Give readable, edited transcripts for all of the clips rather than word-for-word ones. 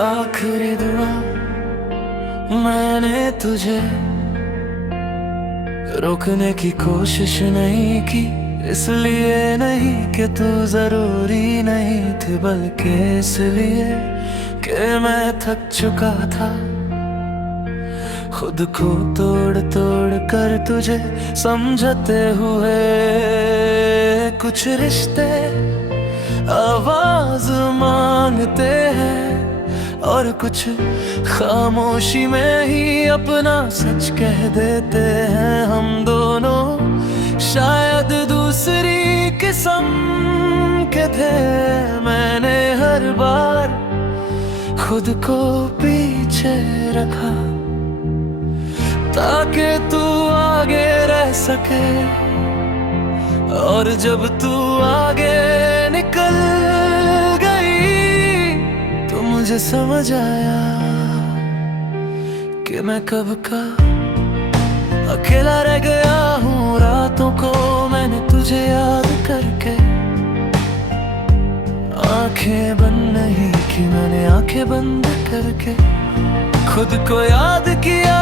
आखिरी दुआ मैंने तुझे रोकने की कोशिश नहीं की, इसलिए नहीं कि तू जरूरी नहीं थी, बल्कि इसलिए कि मैं थक चुका था खुद को तोड़ तोड़ कर तुझे समझते हुए। कुछ रिश्ते आवाज मांगते हैं और कुछ खामोशी में ही अपना सच कह देते हैं। हम दोनों शायद दूसरी किस्म के थे। मैंने हर बार खुद को पीछे रखा ताकि तू आगे रह सके, और जब तू आगे निकल गई तो मुझे समझ आया कि मैं कब का अकेला रह गया हूँ। रातों को मैंने तुझे याद करके आंखें बंद नहीं की, मैंने आंखें बंद करके खुद को याद किया।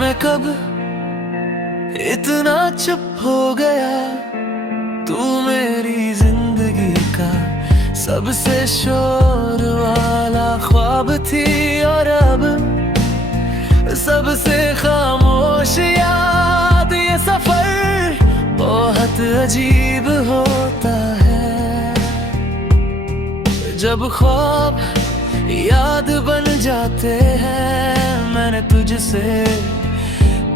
मैं कब इतना चुप हो गया, तू मेरी जिंदगी का सबसे शोर वाला ख्वाब थी, और अब सबसे खामोश याद। ये सफर बहुत अजीब होता है जब ख्वाब याद बन जाते हैं। मैंने तुझसे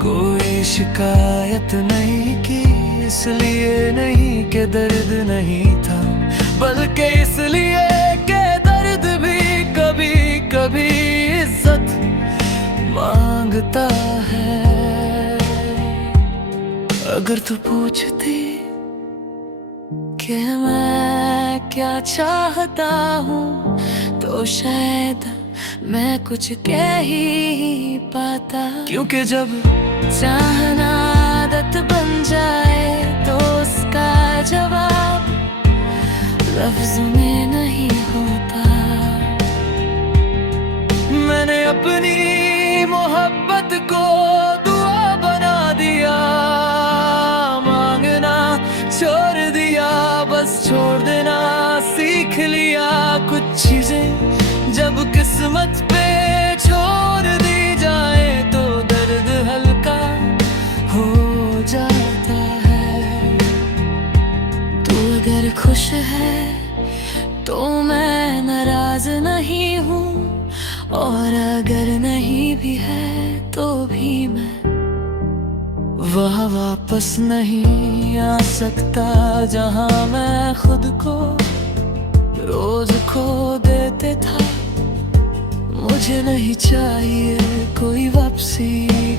कोई शिकायत नहीं की, इसलिए नहीं कि दर्द नहीं था, बल्कि इसलिए कि दर्द भी कभी कभी इज्जत मांगता है। अगर तू पूछती कि मैं क्या चाहता हूँ तो शायद मैं कुछ कह ही पाता, क्योंकि जब चाहना आदत बन जाए तो उसका जवाब लफ्ज़ों में नहीं होता। मैंने अपनी मोहब्बत को दुआ बना दिया, मांगना छोड़ दिया, बस छोड़ देना सीख लिया। कुछ चीजें जब किस्मत पे छोड़ दी जाए तो दर्द हल्का हो जाता है। तू अगर खुश है तो मैं नाराज नहीं हूँ, और अगर नहीं भी है तो भी मैं वहाँ वापस नहीं आ सकता जहाँ मैं खुद को रोज खो देते था। मुझे नहीं चाहिए कोई वापसी,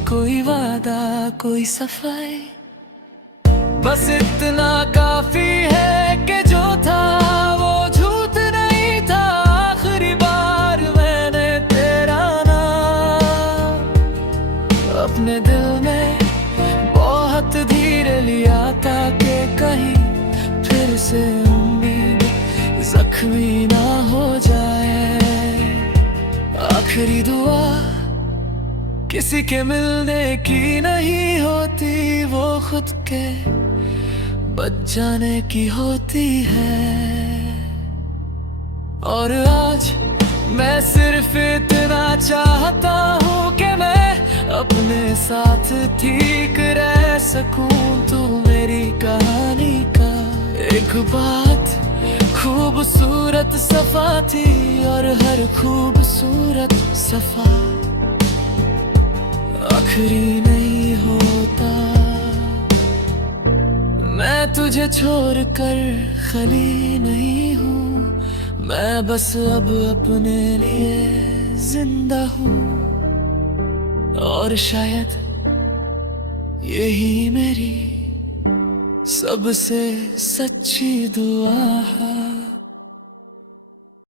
कोई वादा, कोई सफाई, बस इतना काफी है कि जो था वो झूठ नहीं था। आखिरी बार मैंने तेरा नाम अपने दिल में बहुत धीरे लिया था कि कहीं फिर से उम्मीद जख्मी ना हो जाए। आखिरी दुआ किसी के मिलने की नहीं होती, वो खुद के बच जाने की होती है। और आज मैं सिर्फ इतना चाहता हूँ कि मैं अपने साथ ठीक रह सकूं। तू मेरी कहानी का एक बात खूबसूरत सफा थी, और हर खूबसूरत सफा आखिरी नहीं होता। मैं तुझे छोड़कर खाली नहीं हूँ, मैं बस अब अपने लिए जिंदा हूँ, और शायद यही मेरी सबसे सच्ची दुआ है।